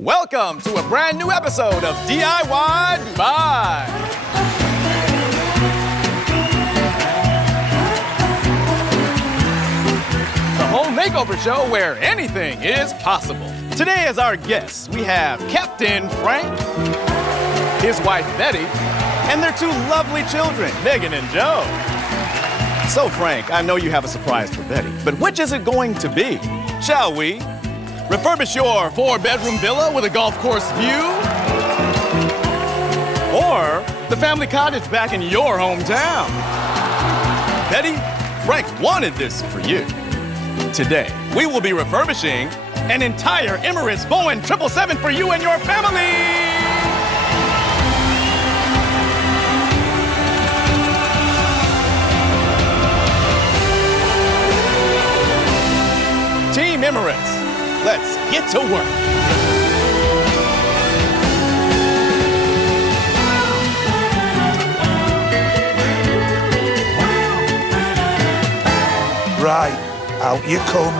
Welcome to a brand new episode of DIY Dubai. The home makeover show where anything is possible. Today as our guests, we have Captain Frank, his wife Betty, and their two lovely children, Megan and Joe. So Frank, I know you have a surprise for Betty, but which is it going to be? Shall we refurbish your 4-bedroom villa with a golf course view? Or the family cottage back in your hometown? Betty, Frank wanted this for you. Today, we will be refurbishing an entire Emirates Boeing 777 for you and your family! Team Emirates, let's get to work. Right, out you come.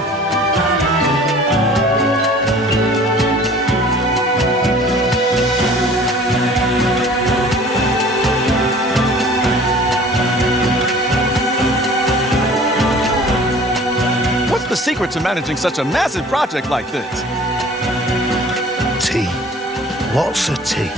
What's the secret to managing such a massive project like this? Tea. Lots of tea.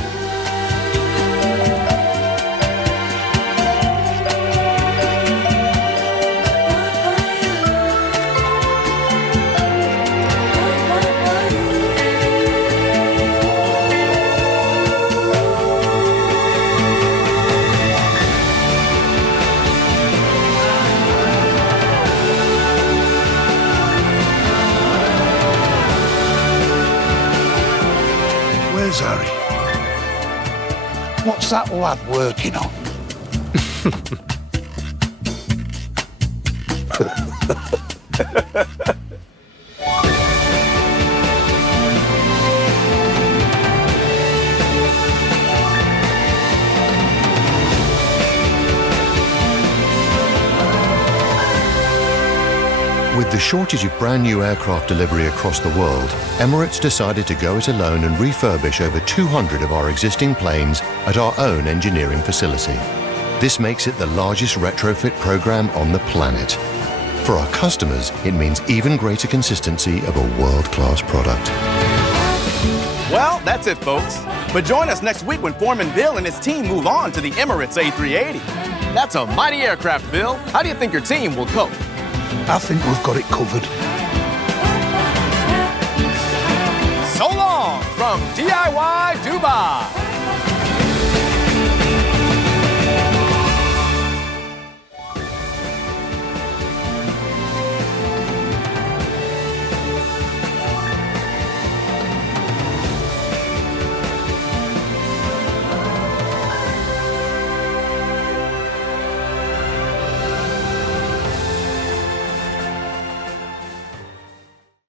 Where's Harry? What's that lad working on? With the shortage of brand new aircraft delivery across the world, Emirates decided to go it alone and refurbish over 200 of our existing planes at our own engineering facility. This makes it the largest retrofit program on the planet. For our customers, it means even greater consistency of a world-class product. Well, that's it, folks. But join us next week when Foreman Bill and his team move on to the Emirates A380. That's a mighty aircraft, Bill. How do you think your team will cope? I think we've got it covered. So long from DIY Dubai.